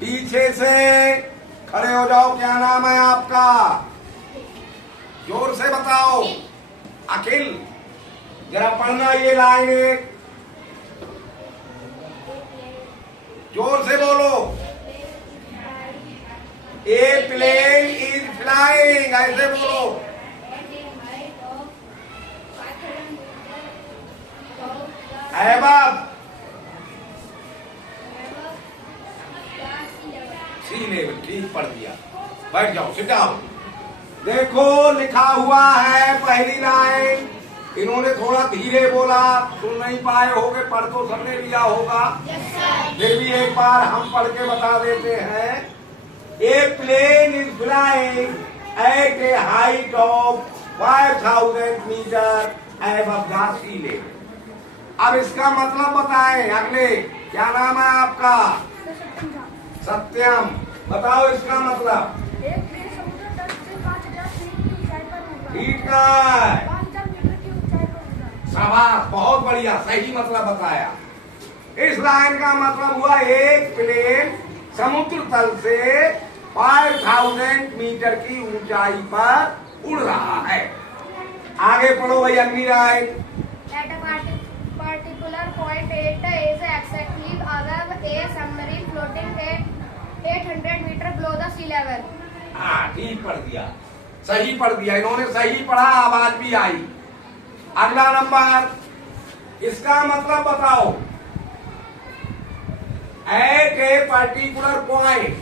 पीछे से खड़े हो जाओ। क्या नाम है आपका? जोर से बताओ। अखिल, जरा पढ़ना ये लाइन एक, जोर से बोलो। ए प्लेन इज फ्लाइंग, ऐसे बोलो। above सी लेवल, ठीक पढ़ दिया। बैठ जाओ, सिट डाउन। देखो लिखा हुआ है पहली लाइन, इन्होंने थोड़ा धीरे बोला, सुन नहीं पाए होगे, पढ़ तो सबने लिया होगा। फिर भी एक बार हम पढ़ के बता देते हैं। A plane is flying at a height of 5000 metre above the sea level. अब इसका मतलब बताएं। अगले, क्या नाम है आपका? सत्यम, बताओ इसका मतलब। फीट का है। शाबाश, बहुत बढ़िया, सही मतलब बताया। इस लाइन का मतलब हुआ एक प्लेन समुद्र तल से 5000 मीटर की ऊंचाई पर उड़ रहा है। आगे पढ़ो भाई अगली line. particular point 8 is exactly above a submarine floating at 800 meter below the sea level. हाँ, ठीक पढ़ दिया, सही पढ़ दिया, इन्होंने सही पढ़ा, आवाज भी आई। अगला नंबर, इसका मतलब बताओ। एट ए पर्टिकुलर पॉइंट,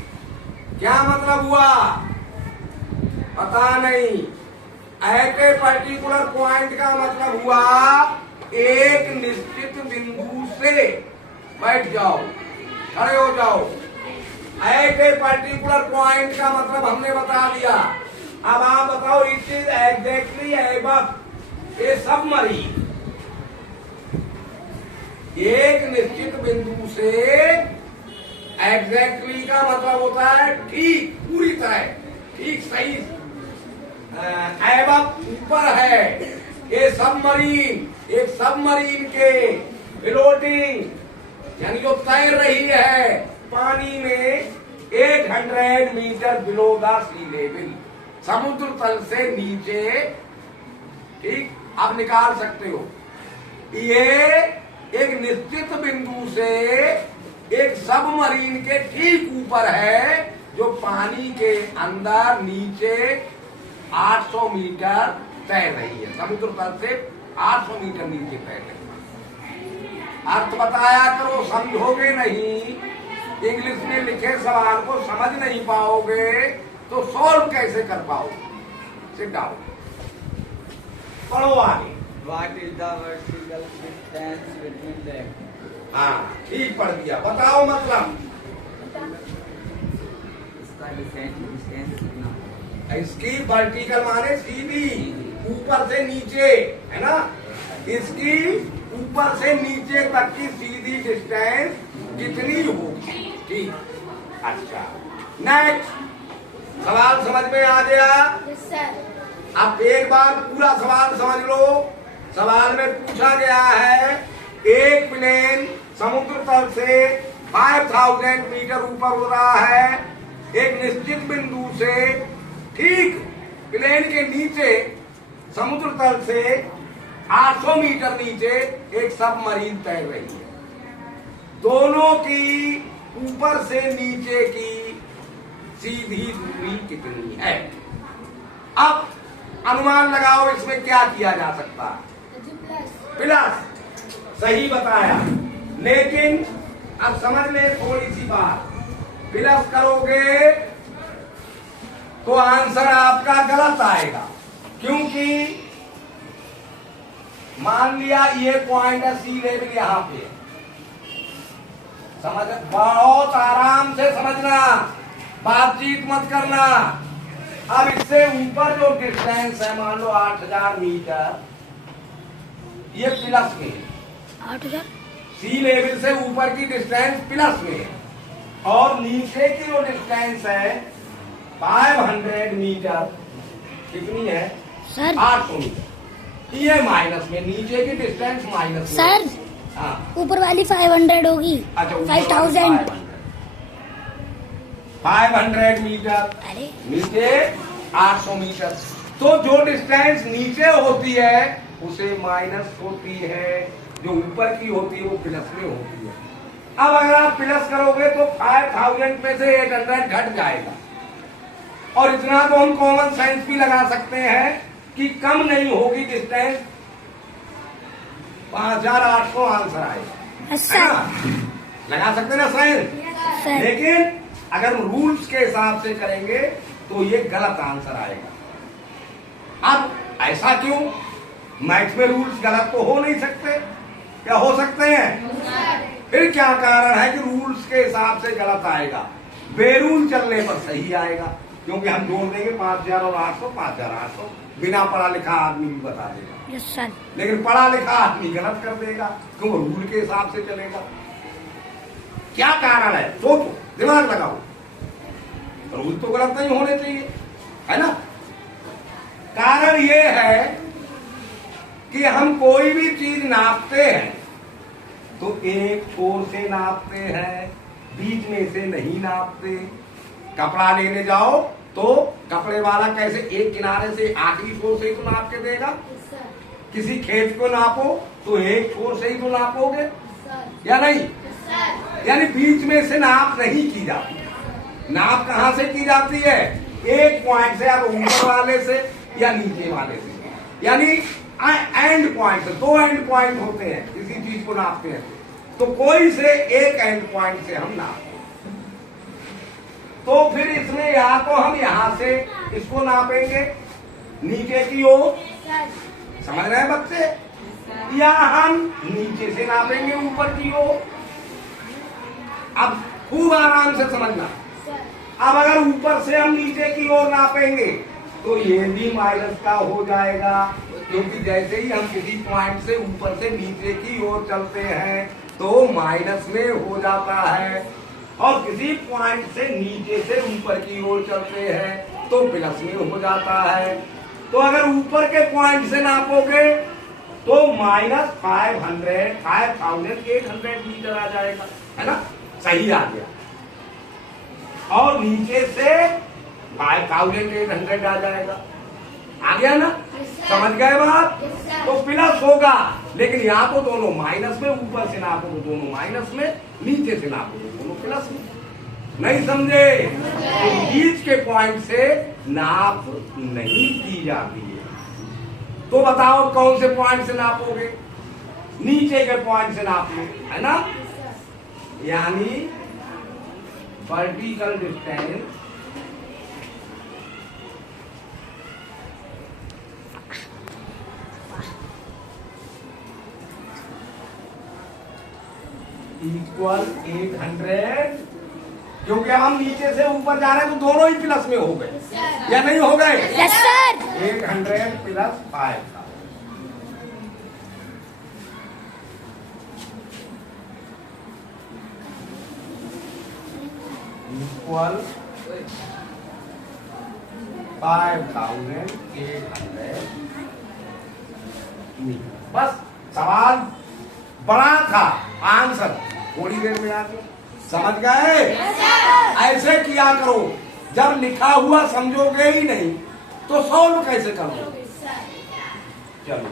क्या मतलब हुआ? पता नहीं। एट ए पर्टिकुलर पॉइंट का मतलब हुआ एक निश्चित बिंदु से, बैठ जाओ, खड़े हो जाओ। एट ए पर्टिकुलर पॉइंट का मतलब हमने बता दिया। अब आप बताओ, it is exactly above A submarine. एक निश्चित बिंदु से, एग्जैक्टली का मतलब होता है ठीक, पूरी तरह, ठीक, सही। एबव ऊपर है, ये सबमरीन, एक सबमरीन के फ्लोटिंग यानी जो तैर रही है पानी में 800 metre below the sea level, समुद्र तल से नीचे। ठीक, आप निकाल सकते हो। ये एक निश्चित बिंदु से एक सबमरीन के ठीक ऊपर है, जो पानी के अंदर नीचे 800 मीटर तैर रही है, समुद्र तल से 800 मीटर नीचे तैर रही है। अर्थ बताया करो, समझोगे नहीं, इंग्लिश में लिखे सवाल को समझ नहीं पाओगे तो सॉल्व कैसे कर पाओगे? सिट डाउन, पढ़ो आगे। What is the vertical distance between them? हाँ, ठीक पढ़ दिया, बताओ मतलब। इसका डिस्टेंस कितना? इसकी वर्टिकल माने सीधी, ऊपर से नीचे, है ना। इसकी ऊपर से नीचे तक की सीधी डिस्टेंस कितनी होगी? ठीक, अच्छा। नेक्स्ट सवाल समझ में आ गया? Yes, sir. अब एक बार पूरा सवाल समझ लो। सवाल में पूछा गया है, एक प्लेन समुद्र तल से 5000 मीटर ऊपर उड़ रहा है, एक निश्चित बिंदु से ठीक प्लेन के नीचे, समुद्र तल से 800 मीटर नीचे एक सबमरीन तैर रही है। दोनों की ऊपर से नीचे की सीधी दूरी कितनी है? अब अनुमान लगाओ, इसमें क्या किया जा सकता है? प्लस, सही बताया, लेकिन अब समझ ले थोड़ी सी बात। प्लस करोगे तो आंसर आपका गलत आएगा, क्योंकि मान लिया ये पॉइंट है सी लेवल यहां पे। समझ, बहुत आराम से समझना, बातचीत मत करना। अब इससे ऊपर जो डिस्टेंस है, मान लो 8000 मीटर, ये प्लस में है। 8000 सी लेवल से ऊपर की डिस्टेंस प्लस में है, और नीचे की जो डिस्टेंस है 500 मीटर, कितनी है सर? 800 मीटर। ये माइनस में, नीचे की डिस्टेंस माइनस में। सर, हाँ, ऊपर वाली 500 होगी। अच्छा, 5000। 500 मीटर, नीचे 800 मीटर। तो जो डिस्टेंस नीचे होती है उसे माइनस होती है, जो ऊपर की होती है वो प्लस में होती है। अब अगर आप प्लस करोगे तो 5000 में से 800 घट जाएगा। और इतना तो हम कॉमन सेंस भी लगा सकते हैं कि कम नहीं होगी डिस्टेंस, 5800 आंसर आएगा, है ना? लगा सकते ना साइंस। लेकिन अगर रूल्स के हिसाब से करेंगे तो ये गलत आंसर आएगा। अब ऐसा क्यों? मैथ्स में रूल्स गलत तो हो नहीं सकते, क्या हो सकते हैं? फिर क्या कारण है कि रूल्स के हिसाब से गलत आएगा? बेरूल चलने पर सही आएगा, क्योंकि हम जोड़ देंगे 5000 और 800, 5800। बिना पढ़ा लिखा आदमी भी बता देगा। Yes sir. लेकिन पढ़ा लिखा आदमी गलत कर देगा, क्यों? रूल के हिसाब से चलेगा। क्या कारण है? सोचो, दिमाग लगाओ। रूल तो गलत नहीं होने चाहिए, है ना? कारण ये है कि हम कोई भी चीज नापते हैं तो एक छोर से नापते हैं, बीच में से नहीं नापते। कपड़ा लेने जाओ तो कपड़े वाला कैसे एक किनारे से आखिरी छोर से ही तो नाप के देगा। किसी खेत को नापो तो एक छोर से ही तो नापोगे, या नहीं? यानी बीच में से नाप नहीं की जाती। नाप कहां से की जाती है? एक पॉइंट से, या तो ऊपर वाले से या नीचे वाले से, यानी एंड पॉइंट से। दो एंड पॉइंट होते हैं किसी चीज को नापते हैं, तो कोई से एक एंड पॉइंट से हम नापते हैं। तो फिर इसमें या तो हम यहां से इसको नापेंगे नीचे की ओर, समझ रहे हैं बच्चे, या हम नीचे से नापेंगे ऊपर की ओर। अब खूब आराम से समझना। अब अगर ऊपर से हम नीचे की ओर नापेंगे तो ये भी माइनस का हो जाएगा, क्योंकि जैसे ही हम किसी पॉइंट से ऊपर से नीचे की ओर चलते हैं तो माइनस में हो जाता है, और किसी पॉइंट से नीचे से ऊपर की ओर चलते हैं तो प्लस में हो जाता है। तो अगर ऊपर के पॉइंट से नापोगे तो माइनस 5800 मीटर आ जाएगा, है ना? सही आ गया। और नीचे से 5800 आ जाएगा, आ गया ना? समझ गए बात? तो प्लस होगा, लेकिन यहाँ तो दोनों माइनस में, ऊपर से नापो तो दोनों माइनस में, नीचे से नापो तो दोनों प्लस में। नहीं समझे? तो बीच के पॉइंट से नाप नहीं की जाती है। तो बताओ कौन से पॉइंट से नापोगे? नीचे के पॉइंट से नाप लो, है ना? यानी वर्टिकल डिस्टेंस इक्वल 800, क्योंकि हम नीचे से ऊपर जा रहे हैं तो दोनों ही प्लस में हो गए, या नहीं हो गए? Yes sir. 800 plus 5 equal 5800 metre. बस सवाल बड़ा था, आंसर थोड़ी देर में आ गया। समझ गए? ऐसे किया करो। जब लिखा हुआ समझोगे ही नहीं तो सॉल्व कैसे करोगे? चलो।